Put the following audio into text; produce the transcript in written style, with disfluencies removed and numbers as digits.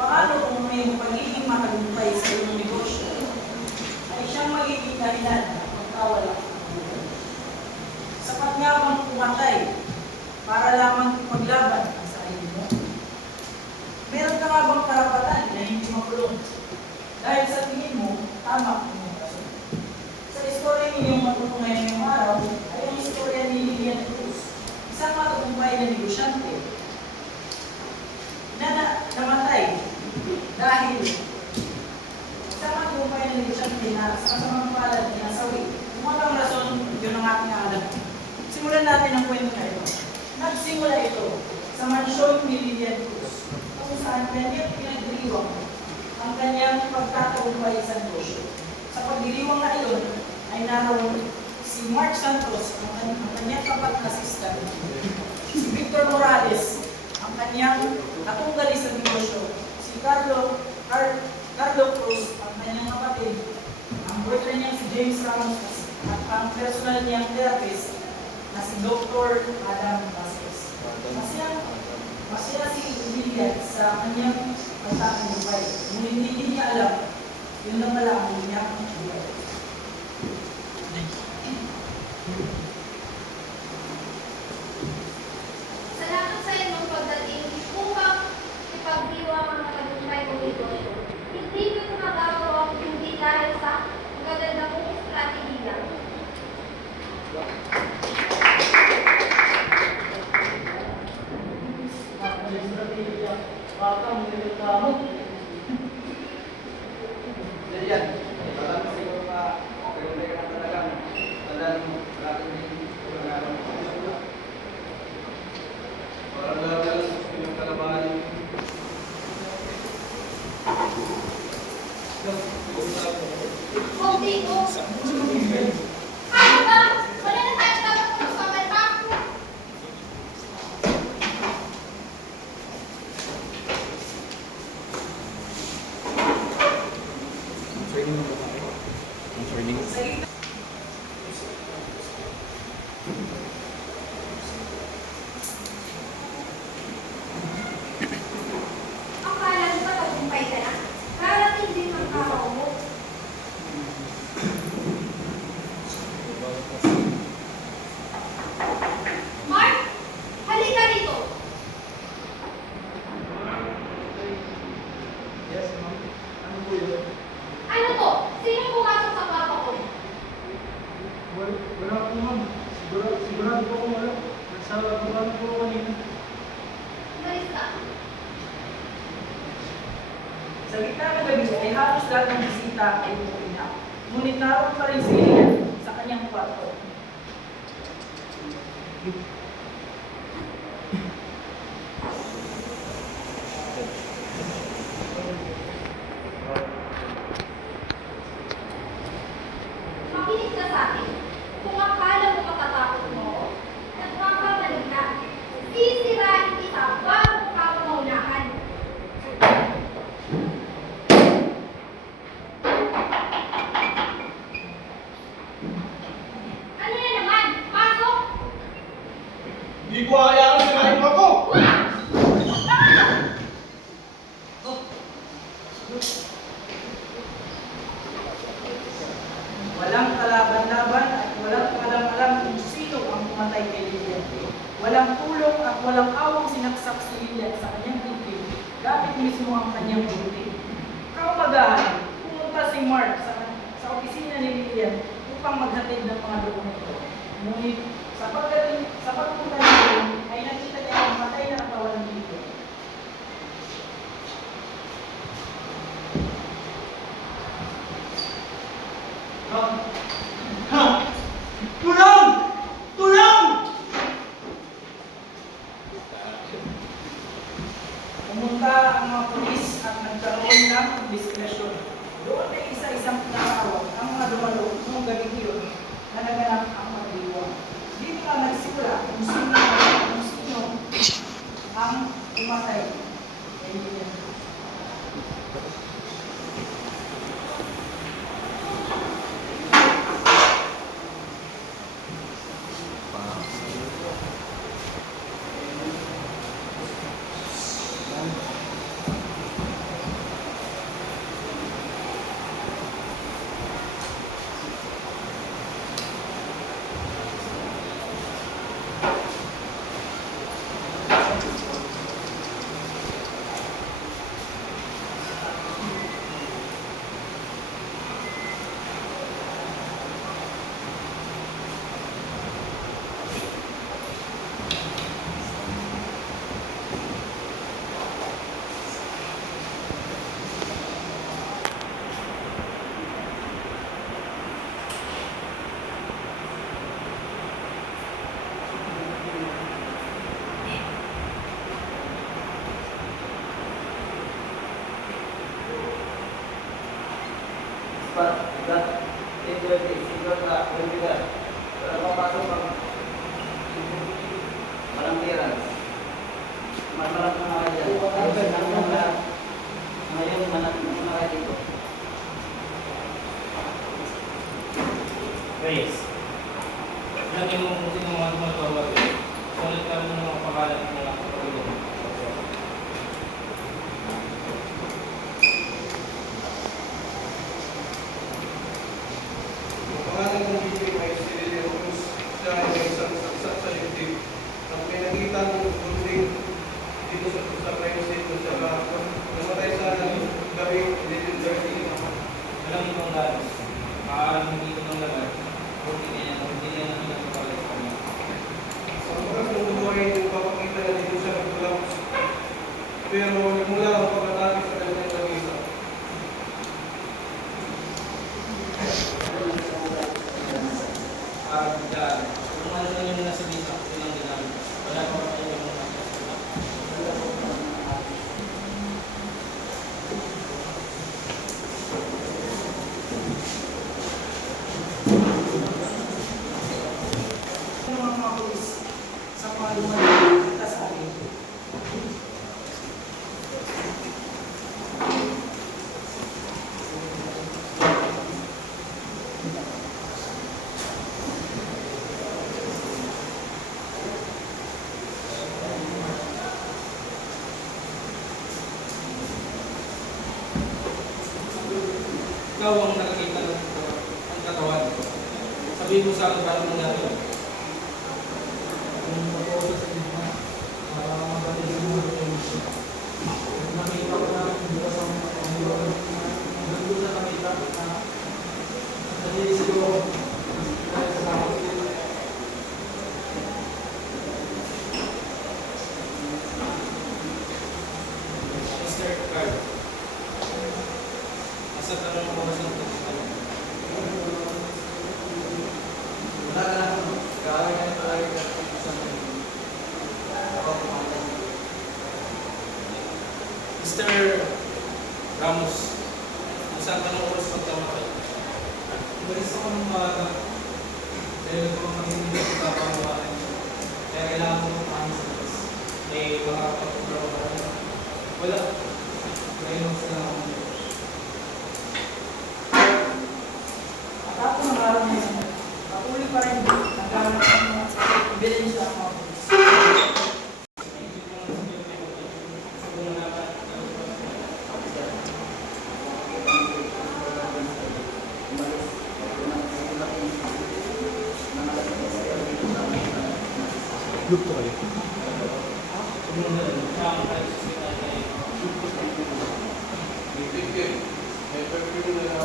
paano kung may pagiging matagumpay sa iyong negosyo ay siyang magiging dahilan ng pagkawala ng buhay? Sapat nga bang pumatay para lamang paglaban ang sarili mo? Meron ka nga bang karapatan na hindi makulong dahil sa tingin mo tama ang iyong rason? Sa istorya ninyong matutunay ngayong araw ay ang istorya ni Lilian Cruz, isang matagumpay na negosyante na namatay dahil isang matagumpay na negosyante na sa kasamang palad na nasawi. Kung anong rason, yun ang ating alam. Simulan natin ang kwento na ito. Nagsimula ito sa mansyon ni Lilian Cruz, kung saan kanyang pinagdiriwang ang kanyang pagtatagumpay sa negosyo. Sa pagdiriwang na iyon ay naroon si Mark Santos, ang kanyang kapag-assistant, si Victor Morales, ang kanyang katunggali sa negosyo, si Carlo Cruz, ang kanyang kapatid, ang boyfriend niya si James Ramos, at ang personal niyang therapist na si Dr. Adam Vasquez. Masaya si Lilian sa kanyang pagtatagumpay. Ngunit hindi niya alam, yun na pala ang kanyang buhay. Salamat sa inyong pagdating upang ipagdiwang ang matagumpay kong negosyo. Hindi ko magagawa kung hindi dahil sa magaganda kong estrategiya. Lilian, salamat sa iyo pa. Pero may ka talagang tandaan mo. Parating din kung nagalang mo. Para lagal yung kalabahan. Hindi ko. Ano ba? Wala na tayo dapat magpapalpa. Akala mo ba tagumpay ka na? Darating din ang araw mo. Mark, halika dito. Yes, ma'am. Ano po yun? Ano to? Sino pumasok sa kwarto ko? Wala po ma'am. Sigurado po ako wala. Nagsasabi po ako kanina. Umalis ka. Sa gitna ng gabi ay halos lahat ng bisita ay umuwi na. Ngunit naroon pa rin si Lilian sa kanyang kwarto. Makinig ka sa akin. Kung akala mo matatakot mo ako, nagkakamali ka. Sisirain kita bago ka maunahan. Ano na naman? Pasok! Hindi ko hayaan sinahin mo ako! Walang kalaban-laban at walang alam-alam kung sino ang pumatay kay Lilian. Walang tulong at walang awang sinaksak si Lilian sa kanyang dibdib gamit mismo ang kanyang buti. Kaumagahan, pumunta si Mark sa opisina ni Lilian upang maghatid ng mga dokumento. Ngunit sa pagpunta niya ay nakita niya ang matay na katawan ng Lilian. Tulong! Tulong! Pumunta ang mga pulis at nagkaroon ng diskresyon. Doon ay isa-isang pinakawag ang mga dumalo ng gabing iyon na naganap ang magdiwang. Dito na nagsimula kung sino ang umatay. 20, siguro na, bigat. Pero papasok ang walang clearance. Malak na mga dyan. Ngayon, malak na mga dito. Reyes. Lagi mo kung sino mga tumatawag. Sulit ka rin ng mga pangalan ng mga kapatid. Ang pangalan ng video ay si Lily Rose. Siya ay may isang saksak sa dibdib. Ang may nakita ng building dito sa crime scene kung siya namatay sa gabi 11:30. Walang ibang datos. Maaaring hindi ito ng laman. Hindi na namin nagpapalay sa kanya. Sa oras ng buhay, nagpapakita na dito siya nag-collapse. Pero nagmula ang pagkatapos sa kanyang lamisa. Daan. Kung ano lang yung nasa dito, ilang ginamit. Wala pa rin yung mga Ano ang mga pulis sa mga lumalang kita sa akin? ikaw ang nakakita ng katawan. Sabihin mo sa akin paano nangyari yun. Kung mag-uusap sa gitna, magaling siguro yung nakita ko na bukas ang ganda na nakita na hindi siguro dahil sa takot din. Mr. Carl. Asa ka ng oras ng pagkakala? Wala ka lang. Kaya nga tayo sa Mr. Ramos, saan ka ng oras pagkamatay? Umalis ako ng maaga dahil ko makinig sa kapahawakan. Kaya kailangan ko makahain sa labas. May mga kapag-trabaho ka rin. Wala. Ngayon sila ako. At ako ng araw na yun, patuloy pa rin nagkaroon ng mga ebidensya ng mga pulis. Lupto kayo. May picture. May perfume na